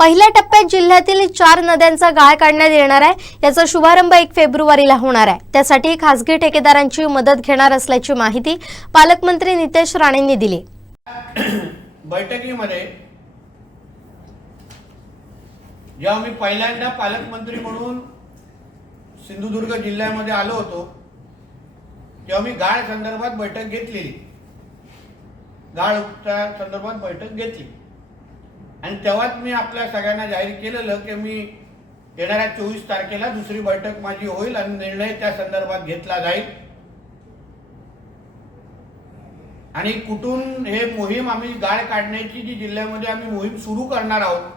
पहिल्या टप्प्यात जिल्ह्यातील चार नद्यांचा गाळ काढण्यात येणार आहे. याचा शुभारंभ एक फेब्रुवारीला होणार आहे. त्यासाठी खासगी ठेकेदारांची मदत घेणार असल्याची माहिती पालकमंत्री नितेश राणेंनी दिली. बैठकीमध्ये जेव्हा मी पहिल्यांदा पालकमंत्री म्हणून सिंधुदुर्ग जिल्ह्यामध्ये आलो होतो तेव्हा मी गाळ संदर्भात बैठक घेतलेली. गाळ उपचार संदर्भात बैठक घेतली. आणि तेव्हाच मी आपल्या सगळ्यांना जाहीर केलेलं की मी येणाऱ्या चोवीस तारखेला दुसरी बैठक माझी होईल आणि निर्णय त्या संदर्भात घेतला जाईल. आणि कुठून हे मोहीम आम्ही गाळ काढण्याची जी जिल्ह्यामध्ये आम्ही मोहीम सुरू करणार आहोत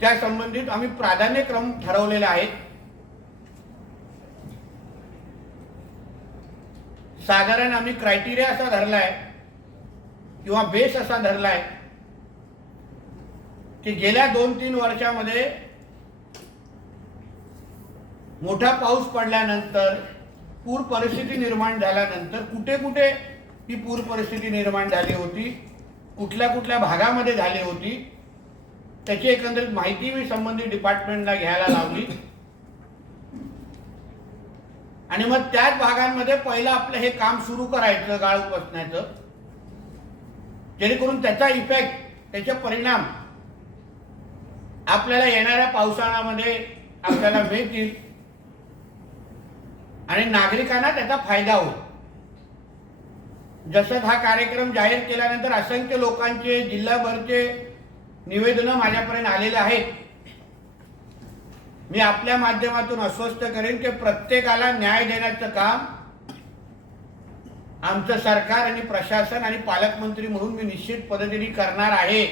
त्या संबंधित आम्ही प्राधान्यक्रम ठरवलेले आहेत. साधारण आम्ही क्रायटेरिया असा धरला आहे किंवा बेस असा धरलाय की गेल्या दोन तीन वर्षामध्ये मोठा पाऊस पडल्यानंतर पूर परिस्थिती निर्माण झाल्यानंतर कुठे कुठे ही पूर परिस्थिती निर्माण झाली होती कुठल्या कुठल्या भागामध्ये झाली होती त्याची एकंदरीत माहिती मी संबंधित डिपार्टमेंटला घ्यायला लावली. आणि मग त्याच भागांमध्ये पहिलं आपलं हे काम सुरू करायचं गाळ उपसण्याचं. जेणेकरून त्याचा इफेक्ट त्याचे परिणाम आपल्याला येणाऱ्या पावसाळ्यामध्ये आपल्याला मिळतील. आणि नागरिकांना त्याचा फायदा होईल. जसं हा कार्यक्रम जाहीर केल्यानंतर असंख्य लोकांचे जिल्हाभरचे निवेदनं माझ्यापर्यंत आलेले आहेत. मी आपल्या माध्यमातून अस्वस्थ करेन की प्रत्येकाला न्याय देण्याचं काम आमचं सरकार आणि प्रशासन आणि पालकमंत्री म्हणून मी निश्चित पद्धतीने करणार आहे.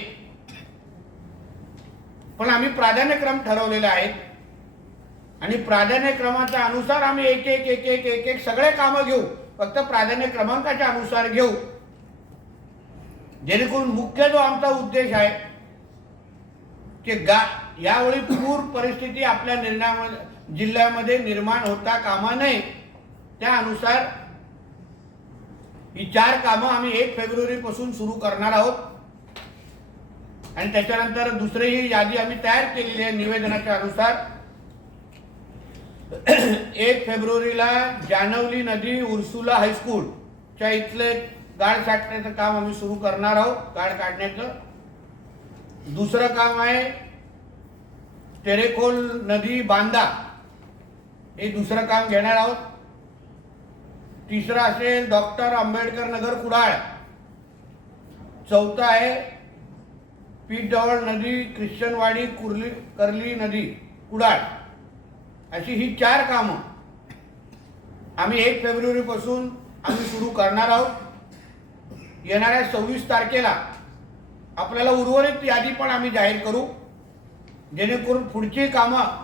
पण आम्ही प्राधान्यक्रम ठरवलेले आहेत. आणि प्राधान्यक्रमाच्या अनुसार आम्ही एक एक एक एक एक एक सगळे कामं घेऊ. फक्त प्राधान्य क्रमांकाच्या अनुसार घेऊ. जेणेकरून मुख्य जो आमचा उद्देश आहे की गा यावेळी पूर परिस्थिती आपल्या निर्णयामध्ये जिल्ह्यामध्ये निर्माण होता कामा नये. त्या अनुसार ही चार कामं आम्ही एक फेब्रुवारी पासून सुरू करणार आहोत. आणि त्याच्यानंतर दुसरीही यादी आम्ही तयार केलेली आहे निवेदनाच्या अनुसार. एक फेब्रुवारीला जानवली नदी उर्सुला हायस्कूलच्या इथले गाळ साठण्याचं काम आम्ही सुरू करणार आहोत गाळ काढण्याचं. दुसरं काम आहे टेरेखोल नदी बांधा हे दुसरं काम घेणार आहोत. तिसरा असेल डॉक्टर आंबेडकर नगर कुडाळ. चौथा आहे पीठजवळ नदी ख्रिश्चनवाडी कुर्ली कर्ली नदी कुडाळ. अशी ही चार कामं आम्ही एक फेब्रुवारीपासून आम्ही सुरू करणार आहोत. येणाऱ्या सव्वीस तारखेला आपल्याला उर्वरित यादी पण आम्ही जाहीर करू. जेणेकरून पुढची कामं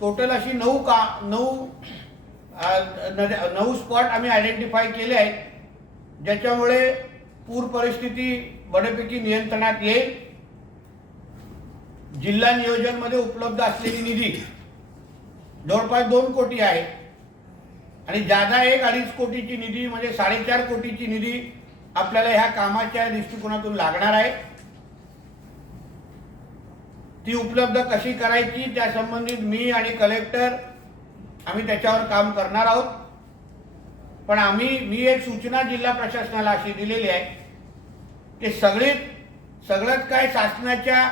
टोटल अशी नऊ का नऊ नद्या- नऊ स्पॉट आम्ही आयडेंटिफाय केले आहेत. ज्याच्यामुळे पूर परिस्थिती बऱ्यापैकी नियंत्रणात येईल. जिल्हा नियोजनमध्ये उपलब्ध असलेली निधी जवळपास दोन कोटी आहे. आणि जादा एक अडीच कोटीची निधी म्हणजे साडेचार कोटीची निधी आपल्याला ह्या कामाच्या दृष्टिकोनातून लागणार आहे. ती उपलब्ध कशी करायची त्या संबंधित मी आणि कलेक्टर आम्ही त्याच्यावर काम करणार आहोत. पण आम्ही मी एक सूचना जिल्हा प्रशासनाला अशी दिलेली आहे की सगळी सगळंच काय शासनाच्या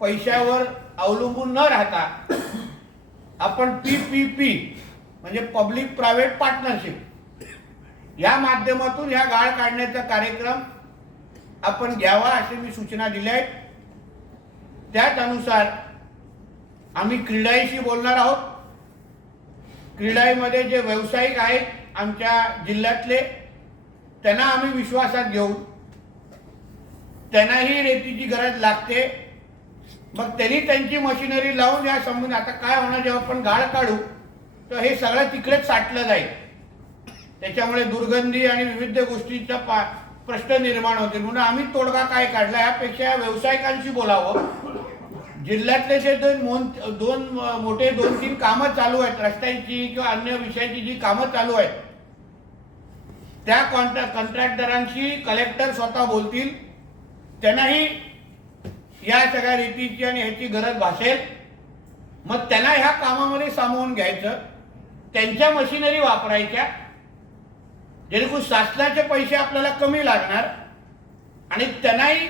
पैशावर अवलंबून न राहता आपण पी पी पी म्हणजे पब्लिक प्रायव्हेट पार्टनरशिप या माध्यमातून ह्या गाळ काढण्याचा कार्यक्रम आपण घ्यावा अशी मी सूचना दिल्या आहेत त्याच अनुसार आम्ही क्रीडाईशी बोलणार आहोत. क्रीडाईमध्ये जे व्यावसायिक आहेत आमच्या जिल्ह्यातले त्यांना आम्ही विश्वासात घेऊ त्यांनाही रेतीची गरज लागते. मग त्यांनी त्यांची मशिनरी लावून या संबंध आता काय होणार जेव्हा आपण गाळ काढू तर हे सगळं तिकडेच साठलं जाईल. त्याच्यामुळे दुर्गंधी आणि विविध गोष्टींचा पा प्रश्न निर्माण होतील. म्हणून आम्ही तोडगा काय काढला यापेक्षा व्यावसायिकांशी बोलावं. जिल्ह्यातले जे दोन मोन- दोन मोठे दोन तीन कामं चालू आहेत रस्त्यांची किंवा अन्य विषयांची जी कामं चालू आहेत त्या कॉन्ट्रॅ कंत्राटदारांशी कलेक्टर स्वतः बोलतील. त्यांनाही या सगळ्या रीतीची आणि ह्याची गरज भासेल. मग त्यांना ह्या कामामध्ये सामावून घ्यायचं. त्यांच्या मशिनरी वापरायच्या. जेणेकरून शासनाचे पैसे आपल्याला कमी लागणार. आणि त्यांनाही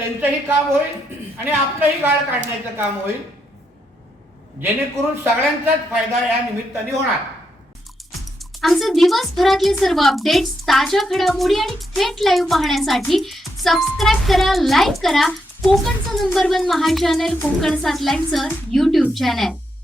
त्यांचंही काम होईल आणि आपलंही गाळ काढण्याचं काम होईल. जेणेकरून सगळ्यांचाच फायदा या निमित्ताने होणार. आमचे दिवसभरातले सर्व अपडेट्स ताज्या घडामोडी आणि थेट लाईव्ह पाहण्यासाठी सबस्क्राईब करा लाईक करा. कोकणचं number one Maha channel Konkan सात लाईव्हचं युट्यूब चॅनल